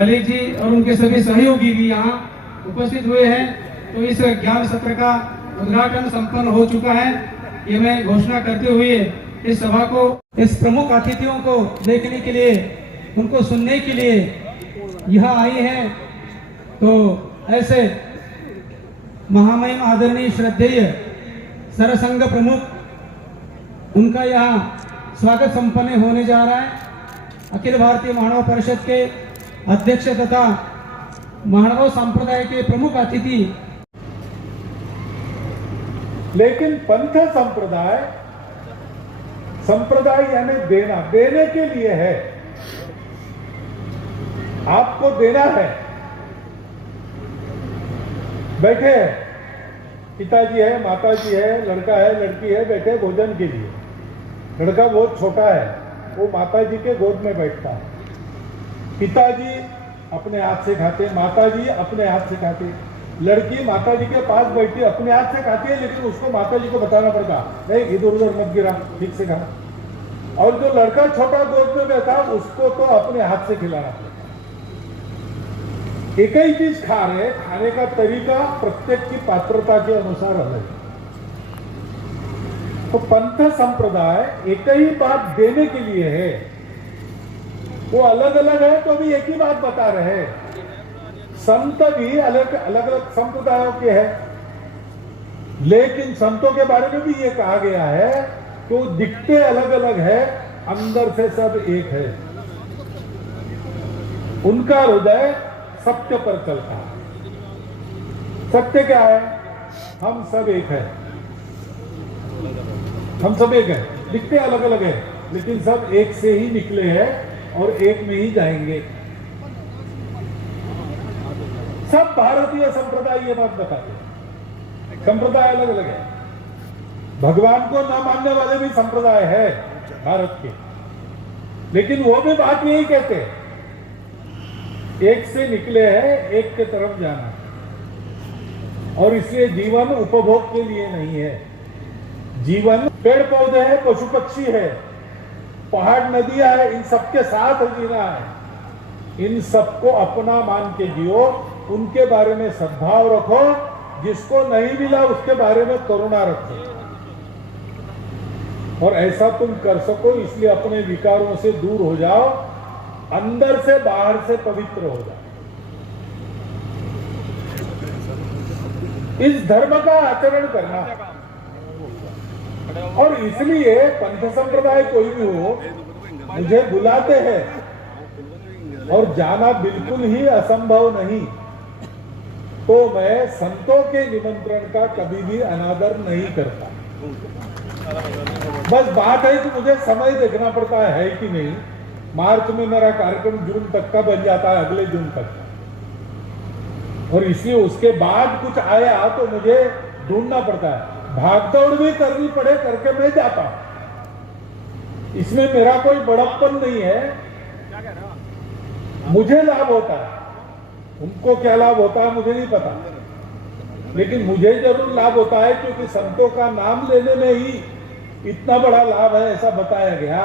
ललित जी और उनके सभी सहयोगी भी यहाँ उपस्थित हुए हैं। तो इस ज्ञान सत्र का उद्घाटन संपन्न हो चुका है। ये मैं घोषणा करते हुए इस सभा को, इस प्रमुख अतिथियों को देखने के लिए, उनको सुनने के लिए यहाँ आई है। तो ऐसे महामहिम आदरणीय श्रद्धेय सरसंघ प्रमुख, उनका यहाँ स्वागत संपन्न होने जा रहा है। अखिल भारतीय मानव परिषद के अध्यक्ष तथा मानव संप्रदाय के प्रमुख अतिथि। लेकिन पंथ संप्रदाय यानी देने के लिए है, आपको देना है। बैठे हैं, पिताजी है, माताजी है, लड़का है, लड़की है, बैठे भोजन के लिए। लड़का बहुत छोटा है, वो माताजी के गोद में बैठता है। पिताजी अपने हाथ से खाते, माताजी अपने हाथ से खाते। लड़की माताजी के पास बैठी अपने हाथ से खाती है, लेकिन उसको माताजी को बताना पड़ता, नहीं इधर उधर मत गिरा, ठीक से खाना। और जो लड़का छोटा गोद में बैठा, उसको तो अपने हाथ से खिलाना पड़ता। एक ही चीज खा रहे, खाने का तरीका प्रत्येक की पात्रता के अनुसार अलग है। तो पंथ संप्रदाय एक ही बात देने के लिए है। वो अलग अलग है तो भी एक ही बात बता रहे हैं। संत भी अलग अलग संप्रदायों के हैं, लेकिन संतों के बारे में भी ये कहा गया है कि वो दिखते अलग अलग है, अंदर से सब एक है। उनका हृदय सत्य पर चलता है। सत्य क्या है? हम सब एक है, हम सब एक है। दिखते अलग अलग है, लेकिन सब एक से ही निकले हैं और एक में ही जाएंगे। सब भारतीय संप्रदाय ये बात बताते हैं, संप्रदाय अलग अलग है। भगवान को न मानने वाले भी संप्रदाय है भारत के, लेकिन वो भी बात यही कहते हैं, एक से निकले हैं, एक के तरफ जाना। और इसलिए जीवन उपभोग के लिए नहीं है। जीवन पेड़ पौधे हैं, पशु पक्षी है, पहाड़ नदियां है, इन सबके साथ जीना है। इन सबको अपना मान के जियो, उनके बारे में सद्भाव रखो, जिसको नहीं मिला उसके बारे में करुणा रखो। और ऐसा तुम कर सको, इसलिए अपने विकारों से दूर हो जाओ, अंदर से बाहर से पवित्र हो जाओ। इस धर्म का आचरण करना। और इसलिए पंथ संप्रदाय कोई भी हो, मुझे बुलाते हैं और जाना बिल्कुल ही असंभव नहीं, तो मैं संतों के निमंत्रण का कभी भी अनादर नहीं करता। बस बात है कि मुझे समय देखना पड़ता है कि नहीं। मार्च में मेरा कार्यक्रम जून तक का बन जाता है, अगले जून तक, और इसलिए उसके बाद कुछ आया तो मुझे ढूंढना पड़ता है। भागदौड़ भी करनी पड़े करके मैं जाता हूं। इसमें मेरा कोई बड़प्पन नहीं है, मुझे लाभ होता है। उनको क्या लाभ होता है मुझे नहीं पता, लेकिन मुझे जरूर लाभ होता है, क्योंकि संतों का नाम लेने में ही इतना बड़ा लाभ है ऐसा बताया गया।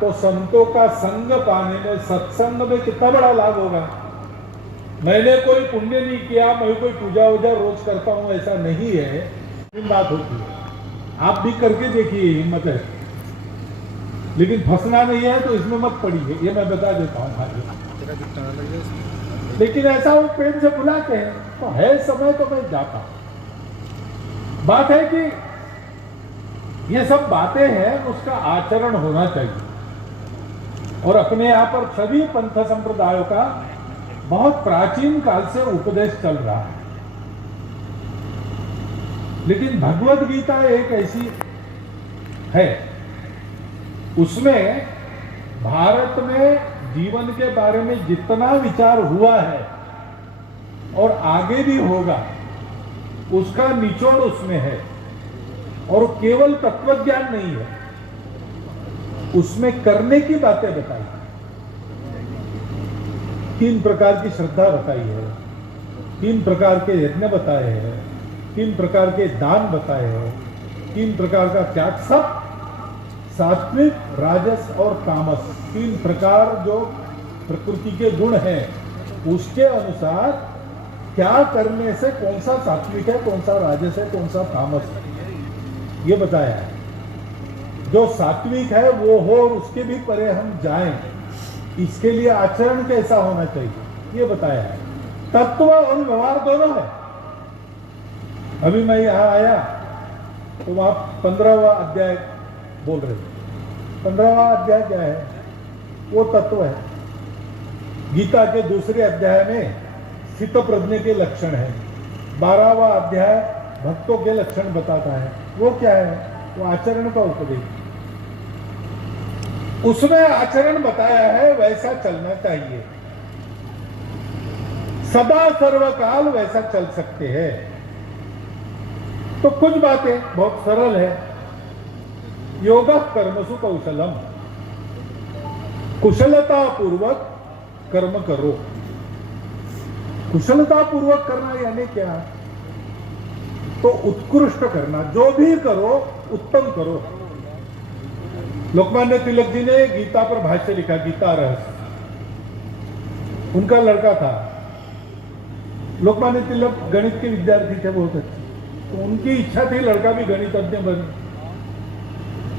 तो संतों का संग पाने में, सत्संग में कितना बड़ा लाभ होगा। मैंने कोई पुण्य नहीं किया, मैं कोई पूजा वूजा रोज करता हूं, ऐसा नहीं है। बात होती है, आप भी करके देखिए, हिम्मत है, लेकिन फंसना नहीं है तो इसमें मत पड़िए, ये मैं बता देता हूँ। लेकिन ऐसा वो प्रेम से बुलाते हैं तो है समय तो मैं जाता हूं। बात है कि ये सब बातें हैं, उसका आचरण होना चाहिए। और अपने यहां पर सभी पंथ संप्रदायों का बहुत प्राचीन काल से उपदेश चल रहा है। लेकिन भगवत गीता एक ऐसी है, उसमें भारत में जीवन के बारे में जितना विचार हुआ है और आगे भी होगा, उसका निचोड़ उसमें है। और केवल तत्वज्ञान नहीं है, उसमें करने की बातें बताई। 3 प्रकार की श्रद्धा बताई है, 3 प्रकार के यज्ञ बताए हैं, 3 प्रकार के दान बताए हैं, 3 प्रकार का त्याग, सब सात्विक, राजस और तामस, 3 प्रकार जो प्रकृति के गुण हैं, उसके अनुसार क्या करने से कौन सा सात्विक है, कौन सा राजस है, कौन सा तामस है, ये बताया है। जो सात्विक है वो हो और उसके भी परे हम जाएं, इसके लिए आचरण कैसा होना चाहिए ये बताया है। तत्व और व्यवहार दोनों है। अभी मैं यहां आया तो वहां 15वां अध्याय बोल रहे थे। 15वां अध्याय क्या है? वो तत्व है। गीता के दूसरे अध्याय में स्थित प्रज्ञ के लक्षण है। 12वां अध्याय भक्तों के लक्षण बताता है। वो क्या है? वो आचरण का उपदेश। उसमें आचरण बताया है वैसा चलना चाहिए, सदा सर्वकाल वैसा चल सकते हैं। तो कुछ बातें बहुत सरल है। योगा कर्मसु कौशलम, कुशलता पूर्वक कर्म करो। कुशलता पूर्वक करना यानी क्या? तो उत्कृष्ट करना, जो भी करो उत्तम करो। लोकमान्य तिलक जी ने गीता पर भाष्य लिखा, गीता रहस्य। उनका लड़का था, लोकमान्य तिलक गणित के विद्यार्थी थे बहुत अच्छे, तो उनकी इच्छा थी लड़का भी गणितज्ञ बने।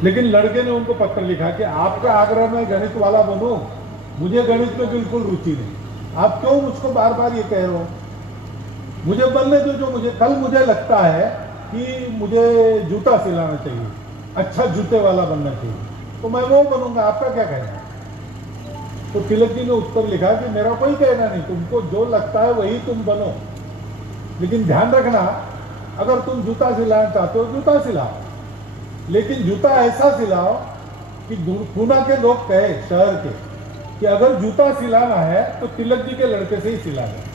लेकिन लड़के ने उनको पत्र लिखा कि आपका आग्रह में गणित वाला बनूं, मुझे गणित में बिल्कुल रुचि नहीं, आप क्यों मुझको बार बार ये कह रहे हो? मुझे बनने दो जो मुझे, कल मुझे लगता है कि मुझे जूता सिलाना चाहिए, अच्छा जूते वाला बनना चाहिए, तो मैं वो बनूंगा, आपका क्या कहना है? तो तिलक जी ने उत्तर लिखा कि मेरा कोई कहना नहीं, तुमको जो लगता है वही तुम बनो, लेकिन ध्यान रखना अगर तुम जूता सिलाना चाहते हो जूता सिलाओ, लेकिन जूता ऐसा सिलाओ कि पूना के लोग कहे, शहर के, कि अगर जूता सिलाना है तो तिलक जी के लड़के से ही सिलाना।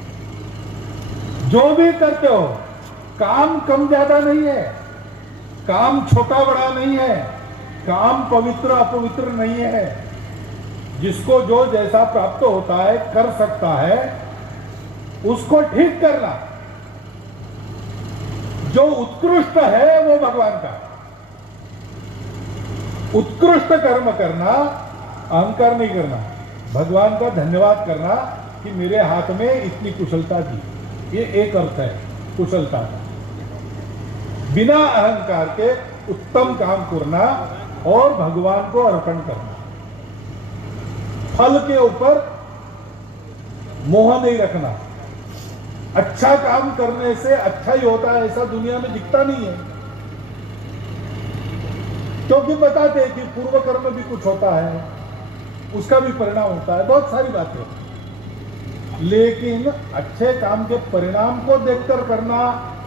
जो भी करते हो काम कम ज्यादा नहीं है, काम छोटा बड़ा नहीं है, काम पवित्र अपवित्र नहीं है। जिसको जो जैसा प्राप्त होता है कर सकता है, उसको ठीक करना। जो उत्कृष्ट है वो भगवान का। उत्कृष्ट कर्म करना, अहंकार नहीं करना, भगवान का धन्यवाद करना कि मेरे हाथ में इतनी कुशलता दी। ये एक अर्थ है कुशलता का। बिना अहंकार के उत्तम काम करना और भगवान को अर्पण करना। फल के ऊपर मोह नहीं रखना। अच्छा काम करने से अच्छा ही होता है ऐसा दुनिया में दिखता नहीं है, क्योंकि बताते हैं कि पूर्व कर्म भी कुछ होता है, उसका भी परिणाम होता है, बहुत सारी बातें। लेकिन अच्छे काम के परिणाम को देखकर करना,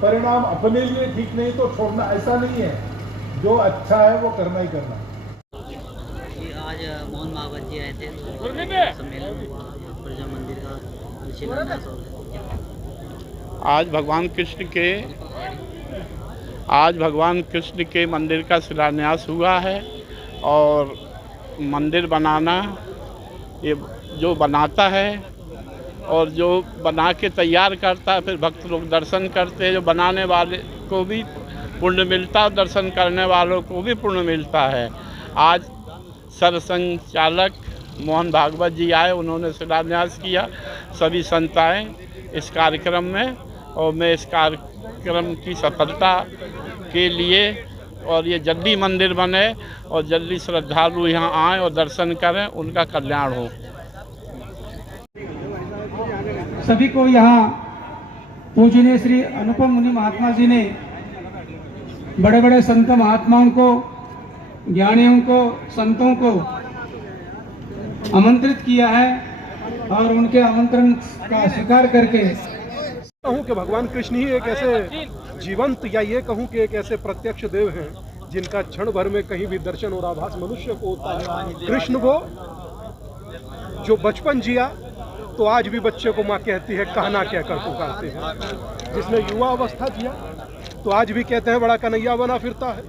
परिणाम अपने लिए ठीक नहीं तो छोड़ना, ऐसा नहीं है। जो अच्छा है वो करना ही करना। आज मोहन भागवत जी आए थे, तो सम्मेलन हुआ, प्रजा मंदिर का शिलान्यास हो गया। आज भगवान कृष्ण के मंदिर का शिलान्यास हुआ है। और मंदिर बनाना, ये जो बनाता है और जो बना के तैयार करता है, फिर भक्त लोग दर्शन करते हैं, जो बनाने वाले को भी पुण्य मिलता है, दर्शन करने वालों को भी पुण्य मिलता है। आज सरसंचालक मोहन भागवत जी आए, उन्होंने शिलान्यास किया, सभी संत आए इस कार्यक्रम में, और मैं इस कार्यक्रम की सफलता के लिए और ये जल्दी मंदिर बने और जल्दी श्रद्धालु यहाँ आएँ और दर्शन करें, उनका कल्याण हो। सभी को यहाँ पूजनीय श्री अनुपम मुनि महात्मा जी ने बड़े बड़े संत महात्माओं को, ज्ञानियों को, संतों को आमंत्रित किया है और उनके आमंत्रण का स्वीकार करके कहूँ कि भगवान कृष्ण ही एक ऐसे जीवंत, या ये कहूँ कि एक ऐसे प्रत्यक्ष देव हैं जिनका क्षण भर में कहीं भी दर्शन और आभास मनुष्य को होता है। कृष्ण वो जो बचपन जिया तो आज भी बच्चे को माँ कहती है कहना क्या कर पुकारते हैं। जिसने युवा अवस्था जिया तो आज भी कहते हैं बड़ा कन्हैया बना फिरता है।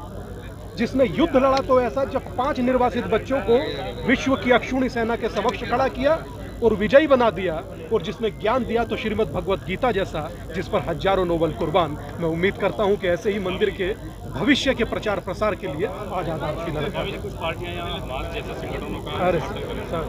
जिसने युद्ध लड़ा तो ऐसा जब 5 निर्वासित बच्चों को विश्व की अक्षुणी सेना के समक्ष खड़ा किया और विजयी बना दिया, और जिसने ज्ञान दिया तो श्रीमद् भगवत गीता जैसा, जिस पर हजारों नोबल कुर्बान। मैं उम्मीद करता हूं कि ऐसे ही मंदिर के भविष्य के प्रचार प्रसार के लिए आज आधारशिला। कुछ पार्टियां यहाँ जैसे संगठनों का अरे सर